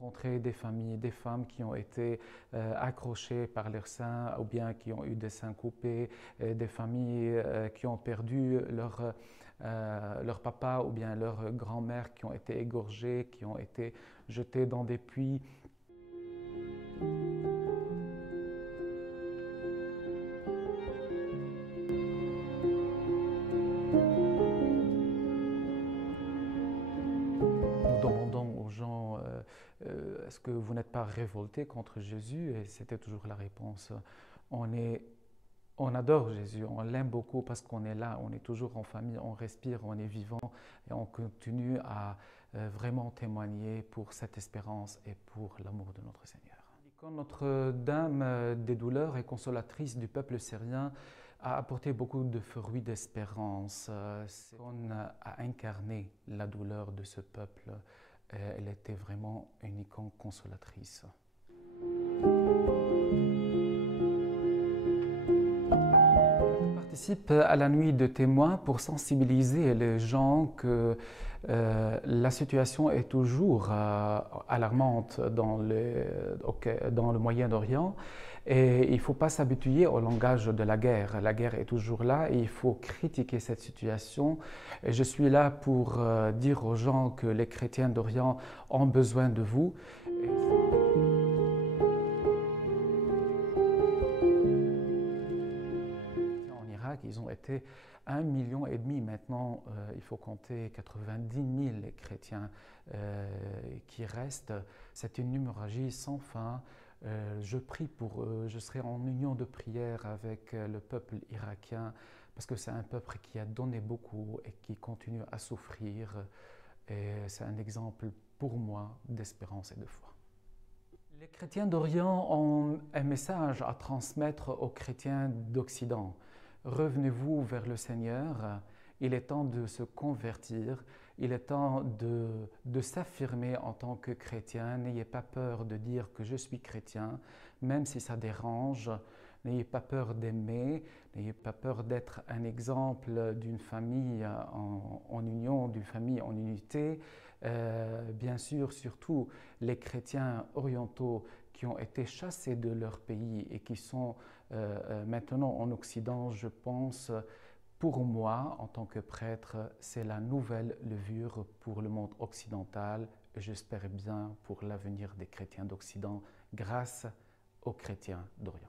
Rencontrer des familles, des femmes qui ont été accrochées par leurs seins ou bien qui ont eu des seins coupés, des familles qui ont perdu leur papa ou bien leur grand-mère, qui ont été égorgées, qui ont été jetées dans des puits. Nous demandons aux gens, est-ce que vous n'êtes pas révoltés contre Jésus? Et c'était toujours la réponse, on adore Jésus, on l'aime beaucoup parce qu'on est là, on est toujours en famille, on respire, on est vivant et on continue à vraiment témoigner pour cette espérance et pour l'amour de notre Seigneur. Quand Notre-Dame des douleurs et consolatrice du peuple syrien a apporté beaucoup de fruits d'espérance. On a incarné la douleur de ce peuple. Elle était vraiment une icône consolatrice. Je participe à la nuit de témoins pour sensibiliser les gens que la situation est toujours alarmante dans le Moyen-Orient et il ne faut pas s'habituer au langage de la guerre. La guerre est toujours là et il faut critiquer cette situation. Et je suis là pour dire aux gens que les chrétiens d'Orient ont besoin de vous. Ils ont été 1,5 million maintenant, il faut compter 90 000 chrétiens qui restent. C'est une hémorragie sans fin. Je prie pour eux, je serai en union de prière avec le peuple irakien parce que c'est un peuple qui a donné beaucoup et qui continue à souffrir. Et c'est un exemple pour moi d'espérance et de foi. Les chrétiens d'Orient ont un message à transmettre aux chrétiens d'Occident. Revenez-vous vers le Seigneur, il est temps de se convertir, il est temps de s'affirmer en tant que chrétien. N'ayez pas peur de dire que je suis chrétien, même si ça dérange. N'ayez pas peur d'aimer, n'ayez pas peur d'être un exemple d'une famille en union, d'une famille en unité. Bien sûr, surtout les chrétiens orientaux qui ont été chassés de leur pays et qui sont maintenant en Occident, je pense, pour moi, en tant que prêtre, c'est la nouvelle levure pour le monde occidental et j'espère bien pour l'avenir des chrétiens d'Occident grâce aux chrétiens d'Orient.